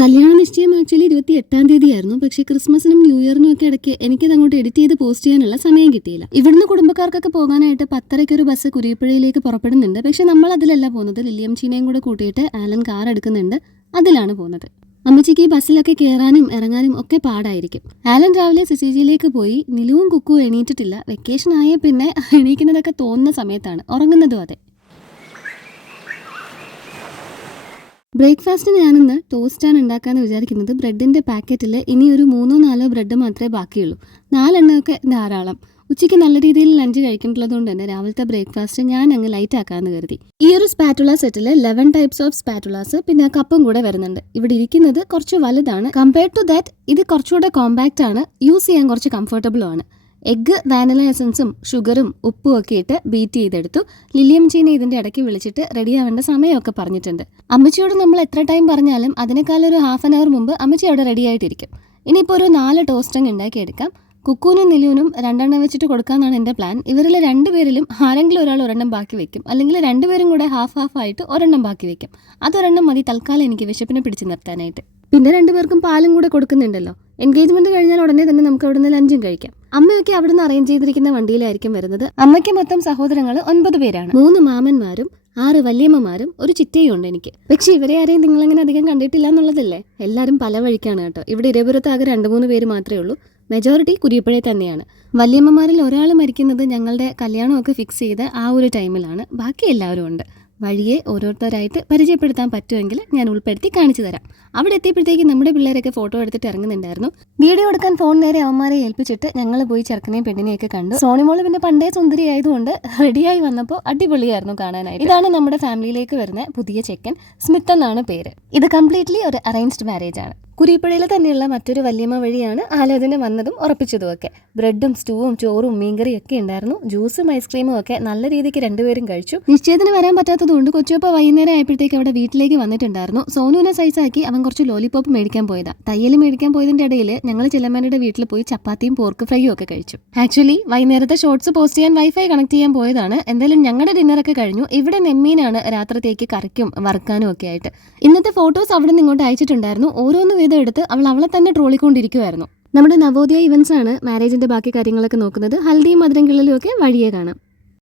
കല്യാണ നിശ്ചയം ആക്ച്വലി 28-ാം തീയതിയായിരുന്നു. പക്ഷേ ക്രിസ്മസിനും ന്യൂ ഇയറിനും ഒക്കെ ഇടയ്ക്ക് എനിക്കത് അങ്ങോട്ട് എഡിറ്റ് ചെയ്ത് പോസ്റ്റ് ചെയ്യാനുള്ള സമയം കിട്ടിയില്ല. ഇവിടുന്ന് കുടുംബക്കാർക്കൊക്കെ പോകാനായിട്ട് 10:30 ഒരു ബസ് കുരിപ്പുഴയിലേക്ക് പുറപ്പെടുന്നുണ്ട്. പക്ഷെ നമ്മൾ അതിലല്ല പോകുന്നത്. ലില്ലിയം ചീനയും കൂടെ കൂട്ടിയിട്ട് ആലൻ കാർ എടുക്കുന്നുണ്ട്. അതിലാണ് പോകുന്നത്. അമ്മച്ചിക്ക് ഈ ബസ്സിലൊക്കെ കയറാനും ഇറങ്ങാനും ഒക്കെ പാടായിരിക്കും. ആലൻ രാവിലെ സിസിജിയിലേക്ക് പോയി. നിലുവും കുക്കുവും എണീറ്റിട്ടില്ല. വെക്കേഷൻ ആയ പിന്നെ എണീക്കുന്നതൊക്കെ തോന്നുന്ന സമയത്താണ്, ഉറങ്ങുന്നതും അതെ. ബ്രേക്ക്ഫാസ്റ്റിന് ഞാനിന്ന് ടോസ്റ്റാണ് ഉണ്ടാക്കാമെന്ന് വിചാരിക്കുന്നത്. ബ്രെഡിൻ്റെ പാക്കറ്റിൽ ഇനി ഒരു 3-4 ബ്രെഡ് മാത്രമേ ബാക്കിയുള്ളൂ. 4 എണ്ണമൊക്കെ ധാരാളം. ഉച്ചയ്ക്ക് നല്ല രീതിയിൽ ലഞ്ച് കഴിക്കേണ്ടതുകൊണ്ട് തന്നെ രാവിലത്തെ ബ്രേക്ക്ഫാസ്റ്റ് ഞാൻ അങ്ങ് ലൈറ്റ് ആക്കാമെന്ന് കരുതി. ഈ ഒരു സ്പാറ്റുല സെറ്റിൽ 11 ടൈപ്സ് ഓഫ് സ്പാറ്റുലാസ് പിന്നെ കപ്പും കൂടെ വരുന്നുണ്ട്. ഇവിടെ ഇരിക്കുന്നത് കുറച്ച് വലുതാണ്. കമ്പയർഡ് ടു ദാറ്റ് ഇത് കുറച്ചുകൂടെ കോമ്പാക്റ്റ് ആണ്. യൂസ് ചെയ്യാൻ കുറച്ച് കംഫർട്ടബിളും ആണ്. എഗ്ഗ്, വാനില എസൻസും ഷുഗറും ഉപ്പും ഒക്കെ ഇട്ട് ബീറ്റ് ചെയ്തെടുത്തു. ലില്ലിയം ചീനെ ഇതിൻ്റെ ഇടയ്ക്ക് വിളിച്ചിട്ട് റെഡിയാവേണ്ട സമയമൊക്കെ പറഞ്ഞിട്ടുണ്ട്. അമ്മച്ചിയോട് നമ്മൾ എത്ര ടൈം പറഞ്ഞാലും അതിനേക്കാളൊരു ½ an hour മുമ്പ് അമ്മച്ചി അവിടെ റെഡി ആയിട്ടിരിക്കും. ഇനിയിപ്പോൾ ഒരു 4 ടോസ്റ്റങ്ങ് ഉണ്ടാക്കിയെടുക്കാം. കുക്കൂനും നിലുവിനും 2 എണ്ണം വെച്ചിട്ട് കൊടുക്കാമെന്നാണ് എൻ്റെ പ്ലാൻ. ഇവരിൽ 2 പേരിലും ആരെങ്കിലും ഒരാൾ ഒരെണ്ണം ബാക്കി വെക്കും. അല്ലെങ്കിൽ 2 പേരും കൂടെ ഹാഫ് ആയിട്ട് ഒരെണ്ണം ബാക്കി വെക്കും. അതൊരെണ്ണം മതി തൽക്കാലം എനിക്ക് വിശപ്പിനെ പിടിച്ച് നിർത്താനായിട്ട്. പിന്നെ 2 പേർക്കും പാലും കൂടെ കൊടുക്കുന്നുണ്ടല്ലോ. എൻഗേജ്മെന്റ് കഴിഞ്ഞാൽ ഉടനെ തന്നെ നമുക്ക് അവിടുന്ന് ലഞ്ചും കഴിക്കാം. അമ്മയൊക്കെ അവിടുന്ന് അറേഞ്ച് ചെയ്തിരിക്കുന്ന വണ്ടിയിലായിരിക്കും വരുന്നത്. അമ്മയ്ക്ക് മൊത്തം സഹോദരങ്ങൾ 9 പേരാണ്. 3 മാമന്മാരും 6 വല്യമ്മമാരും ഒരു ചിറ്റയും ഉണ്ട് എനിക്ക്. പക്ഷെ ഇവരെ ആരെയും നിങ്ങളങ്ങനെ അധികം കണ്ടിട്ടില്ല എന്നുള്ളതല്ലേ. എല്ലാവരും പല വഴിക്കാണ് കേട്ടോ. ഇവിടെ ഇരപുരത്ത് ആകെ 2-3 പേര് മാത്രമേ ഉള്ളൂ. മെജോറിറ്റി കുരിപ്പുഴയിൽ തന്നെയാണ്. വല്യമ്മമാരിൽ ഒരാൾ മരിക്കുന്നത് ഞങ്ങളുടെ കല്യാണമൊക്കെ ഫിക്സ് ചെയ്ത് ആ ഒരു ടൈമിലാണ്. ബാക്കി എല്ലാവരും ഉണ്ട്. വഴിയെ ഓരോരുത്തരായിട്ട് പരിചയപ്പെടുത്താൻ പറ്റുമെങ്കിൽ ഞാൻ ഉൾപ്പെടുത്തി കാണിച്ചു തരാം. അവിടെ എത്തിയപ്പോഴത്തേക്ക് നമ്മുടെ പിള്ളേരൊക്കെ ഫോട്ടോ എടുത്തിട്ട് ഇറങ്ങുന്നുണ്ടായിരുന്നു. വീഡിയോ എടുക്കാൻ ഫോൺ നേരെ അവന്മാരെ ഏൽപ്പിച്ചിട്ട് ഞങ്ങൾ പോയി ചെറുക്കനെയും പെണ്ണിനെയൊക്കെ കണ്ടു. സോണിമോള് പിന്നെ പണ്ടേ സുന്ദരി ആയതുകൊണ്ട് റെഡിയായി വന്നപ്പോൾ അടിപൊളിയായിരുന്നു കാണാനായിട്ട്. ഇതാണ് നമ്മുടെ ഫാമിലിയിലേക്ക് വരുന്ന പുതിയ ചെക്കൻ. സ്മിത്ത് എന്നാണ് പേര്. ഇത് കംപ്ലീറ്റ്ലി ഒരു അറേഞ്ച്ഡ് മാരേജ് ആണ്. കുരിപ്പുഴയിൽ തന്നെയുള്ള മറ്റൊരു വല്യമ്മ വഴിയാണ് ആലോചന വന്നതും ഉറപ്പിച്ചതുമൊക്കെ. ബ്രെഡും സ്റ്റൂവും ചോറും മീൻകറിയും ഒക്കെ ഉണ്ടായിരുന്നു. ജ്യൂസും ഐസ്ക്രീമും ഒക്കെ നല്ല രീതിക്ക് 2 പേരും കഴിച്ചു. നിശ്ചയത്തിന് വരാൻ പറ്റാത്തതുകൊണ്ട് കൊച്ചുപ്പ വൈകുന്നേരം ആയപ്പോഴത്തേക്ക് അവിടെ വീട്ടിലേക്ക് വന്നിട്ടുണ്ടായിരുന്നു. സോനുവിനെ സൈസാക്കി അവൻ കുറച്ച് ലോലിപോപ്പ് മേടിക്കാൻ പോയതാ. തയ്യൽ മേടിക്കാൻ പോയതിന്റെ ഇടയിൽ ഞങ്ങൾ ചിലമ്മയുടെ വീട്ടിൽ പോയി ചപ്പാത്തിയും പോർക്ക് ഫ്രൈയും ഒക്കെ കഴിച്ചു. ആക്ച്വലി വൈകുന്നേരത്തെ ഷോർട്സ് പോസ്റ്റ് ചെയ്യാൻ വൈഫൈ കണക്ട് ചെയ്യാൻ പോയതാണ്. എന്തായാലും ഞങ്ങളുടെ ഡിന്നറൊക്കെ കഴിഞ്ഞു. ഇവിടെ നെമ്മീനാണ് രാത്രിത്തേക്ക് കറിക്കും വറുക്കാനും ഒക്കെ ആയിട്ട്. ഇന്നത്തെ ഫോട്ടോസ് അവിടെ നിന്ന് ഇങ്ങോട്ട് അയച്ചിട്ടുണ്ടായിരുന്നു. ഓരോന്ന് എടുത്ത് അവളെ തന്നെ ട്രോളിക്കൊണ്ടിരിക്കുമായിരുന്നു. നമ്മുടെ നവോദയ ഇവന്റ്സ് ആണ് മാരേജിന്റെ ബാക്കി കാര്യങ്ങളൊക്കെ നോക്കുന്നത്. ഹൽദിയും മധുരം കിള്ളലും ഒക്കെ വഴിയെ കാണാം.